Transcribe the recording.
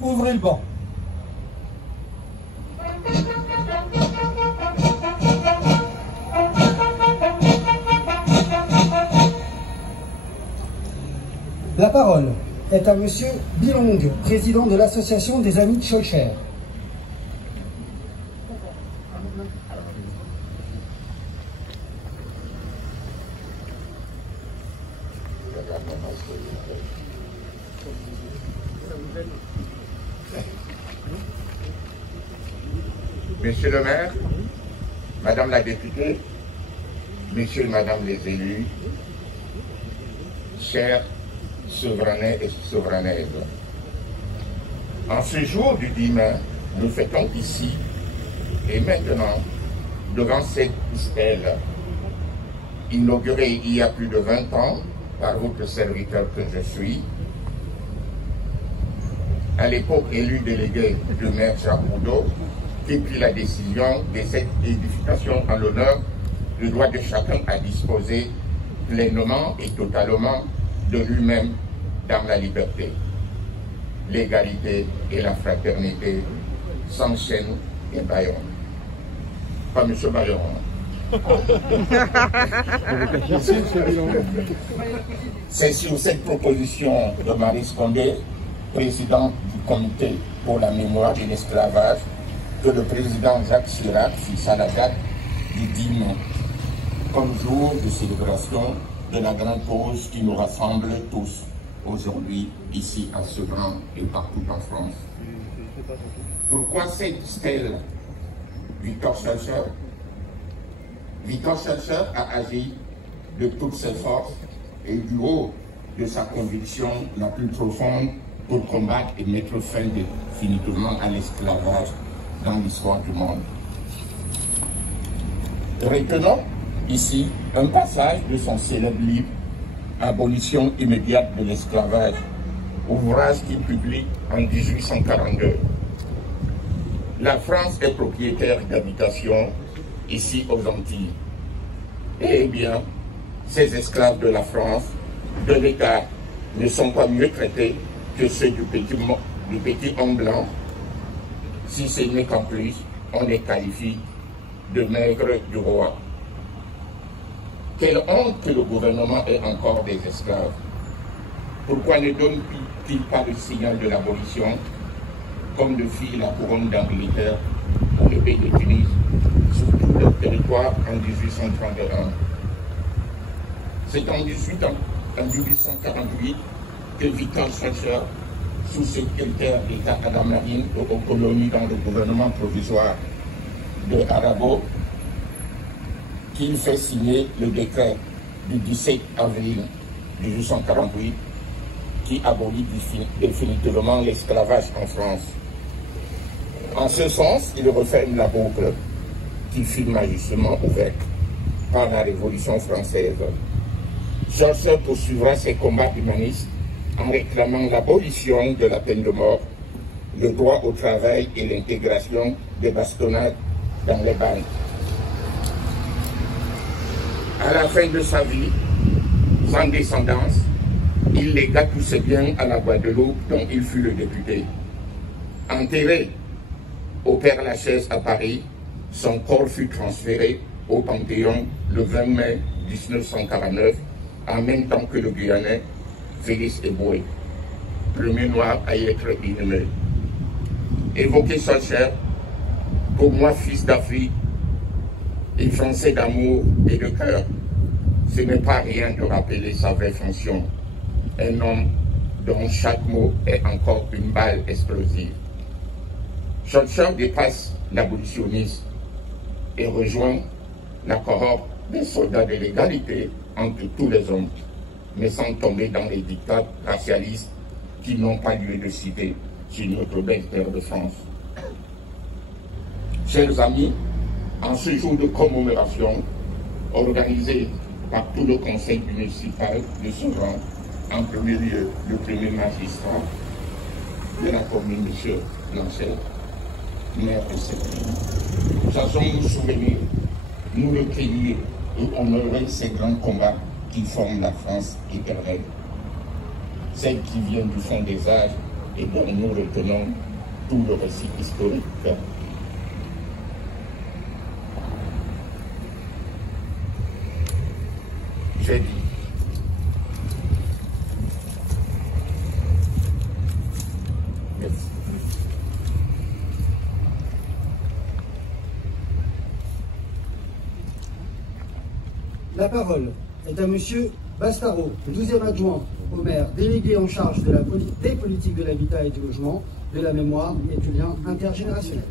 Ouvrez le banc. La parole est à Monsieur Bilong, président de l'association des Amis de Schœlcher. Monsieur le maire, Madame la députée, Messieurs et Madame les élus, chers souverains et souverainaises, en ce jour du 10 mai, nous fêtons ici et maintenant, devant cette stèle inaugurée il y a plus de 20 ans par votre serviteur que je suis, à l'époque élu délégué du maire Jacques Boudot, qui prit la décision de cette édification en l'honneur du droit de chacun à disposer pleinement et totalement de lui-même dans la liberté. L'égalité et la fraternité s'enchaînent et Bayon. Pas M. Bayon. C'est sur cette proposition de Marie Condé, président du comité pour la mémoire de l'esclavage, que le président Jacques Chirac fixa la date du 10 mai comme jour de célébration de la grande cause qui nous rassemble tous aujourd'hui ici à Sevran et partout en France. Pourquoi cette stèle? Victor Schœlcher. Victor Schœlcher a agi de toutes ses forces et du haut de sa conviction la plus profonde pour combattre et mettre fin définitivement à l'esclavage dans l'histoire du monde. Retenons ici un passage de son célèbre livre « Abolition immédiate de l'esclavage », ouvrage qu'il publie en 1842. La France est propriétaire d'habitations ici aux Antilles. Eh bien, ces esclaves de la France, de l'État, ne sont pas mieux traités que ceux du petit homme blanc, si ce n'est qu'en plus, on les qualifie de maigres du roi. Quelle honte que le gouvernement ait encore des esclaves. Pourquoi ne donne-t-il pas le signal de l'abolition, comme le fit la couronne d'Angleterre ou le pays de Tunis, sur tout leur territoire en 1831? C'est en 1848 que Victor Schœlcher, sous-secrétaire d'État à la marine et aux colonies dans le gouvernement provisoire de Arago, qu'il fait signer le décret du 17 avril 1848 qui abolit définitivement l'esclavage en France. En ce sens, il referme la boucle qui fut majestement ouverte par la Révolution française. Schœlcher poursuivra ses combats humanistes en réclamant l'abolition de la peine de mort, le droit au travail et l'intégration des bastonnades dans les bandes. À la fin de sa vie, sans descendance, il légua tous ses biens à la Guadeloupe dont il fut le député. Enterré au Père-Lachaise à Paris, son corps fut transféré au Panthéon le 20 mai 1949, en même temps que le Guyanais Félix Eboué, premier noir à y être inhumé. Évoquer Schœlcher, pour moi fils d'Afrique et français d'amour et de cœur, ce n'est pas rien de rappeler sa vraie fonction. Un homme dont chaque mot est encore une balle explosive. Schœlcher dépasse l'abolitionnisme et rejoint la cohorte des soldats de l'égalité entre tous les hommes, mais sans tomber dans les dictats racialistes qui n'ont pas lieu de citer sur notre belle terre de France. Chers amis, en ce jour de commémoration, organisé par tout le conseil municipal de Sevran, en premier lieu le premier magistrat de la commune, M. Blanchet, maire de Sevran, sachons nous souvenir, nous recueillir et honorer ces grands combats qui forment la France éternelle, celle qui vient du fond des âges et dont nous retenons tout le récit historique. J'ai dit. Merci. La parole est à Monsieur Bastaro, 12e adjoint au maire, délégué en charge de des politiques de l'habitat et du logement, de la mémoire et du lien intergénérationnel.